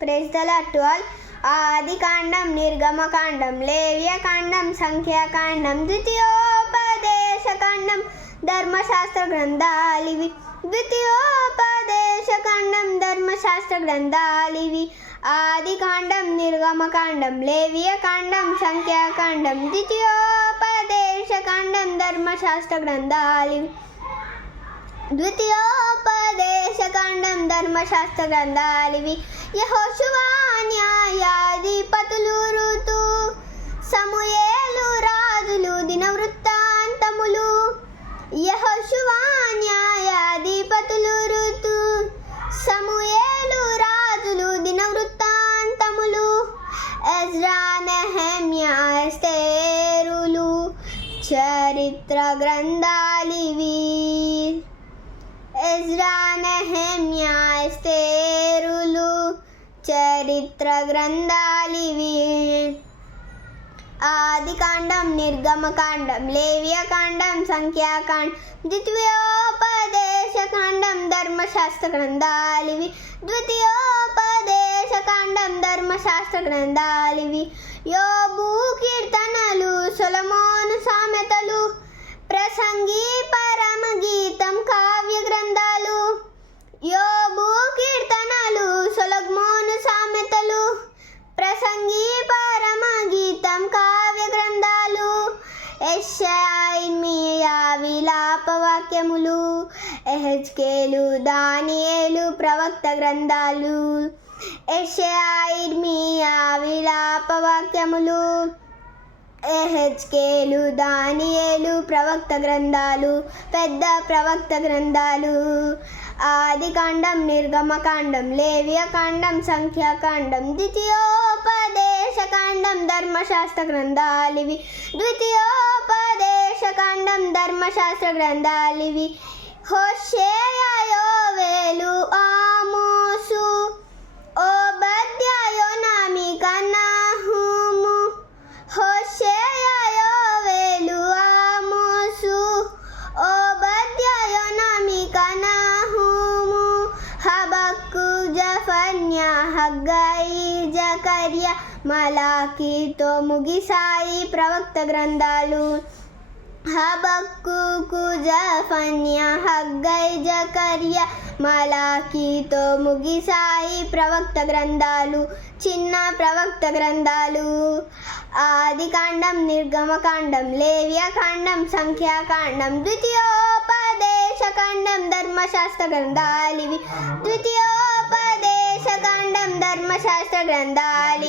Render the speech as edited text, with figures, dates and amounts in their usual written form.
Praise the lord to all. ఆదికాండం, నిర్గమకాండం, లేవ్యకాండం, సంఖ్యాకాండం, ద్వితీయోపదేశకాండం, ధర్మశాస్త్ర గ్రంథాలివి. ద్వితీయోపదేశకాండం, ధర్మశాస్త్ర గ్రంథాలివి. ఆదికాండం, నిర్గమకాండం, లేవ్యకాండం, సంఖ్యాకాండం, ద్వితీయోపదేశకాండం, ధర్మశాస్త్ర గ్రంథాలివి. ద్వితీయోపదేశకాండం, ధర్మశాస్త్ర గ్రంథాలివి. యెహోషువ, న్యాయాధిపతులు, ఋతు, సమూయేలు, రాజులు, దినవృత్తాంతములు. యెహోషువ, న్యాయాధిపతులు, ఋతు, సమూయేలు, రాజులు, దినవృత్తాంతములు. ఎజ్రా, నెహెమ్యా, ఎస్తేరులు, చరిత్ర గ్రంథాలివి. ఎజ్రా, నెహెమ్యా, ఎస్తేరులు, చరిత్ర గ్రంథాలివి. ఆదికాండం, నిర్గమకాండం, లేవ్యకాండం, సంఖ్యాకాండం, ద్వితీయోపదేశకాండం, ధర్మశాస్త్ర గ్రంథాలివి. ద్వితీయోపదేశకాండం, ధర్మశాస్త్ర గ్రంథాలివి. యోబు, కీర్తనలు, సొలొమోను సామెతలు, ప్రసంగి, పరమగీతం, కావ్య గ్రంథాలు. యోబు, కీర్తనలు, సొలొమోను సామెతలు, ప్రసంగి, పరమగీతం, కావ్య గ్రంథాలు. యెషయా, ఇర్మీయా, విలాప వాక్యములు. యెహెజ్కేలు, దానియేలు, ప్రవక్త గ్రంథాలు. యెషయా, ఇర్మీయా, విలాప వాక్యములు. యెహెజ్కేలు, దానియేలు, ప్రవక్త గ్రంథాలు, పెద్ద ప్రవక్త గ్రంథాలు. ఆదికాండం, నిర్గమకాండం, లేవ్యకాండం, సంఖ్యాకాండం, ద్వితీయోపదేశకాండం, ధర్మశాస్త్ర గ్రంథాలివి. ద్వితీయోపదేశకాండం, ధర్మశాస్త్ర గ్రంథాలివి. హోషేయ, యోవేలు, ఆమోసు, ఓబద్యా, యోనా, మీకా, నహూము. హోషేయ, యోవేలు, ఆమోసు, ఓబద్యా, యోనా, మీకా, నహూము. హబక్కూక్, జెఫన్యా, హగ్గై, జకర్యా, మలాకీతో ముగిసాయి ప్రవక్త గ్రంథాలు. హబక్కూకు, జెఫన్యా, హగ్గై, జకర్యా, మలాకీతో ముగిసాయి ప్రవక్త గ్రంథాలు, చిన్న ప్రవక్త గ్రంథాలు. ఆదికాండం, నిర్గమకాండం, లేవ్యకాండం, సంఖ్యాకాండం, ద్వితీయోపదేశకాండం, ధర్మశాస్త్ర గ్రంథాలివి. ద్వితీయోపదేశకాండం, ధర్మశాస్త్ర గ్రంథాలివి.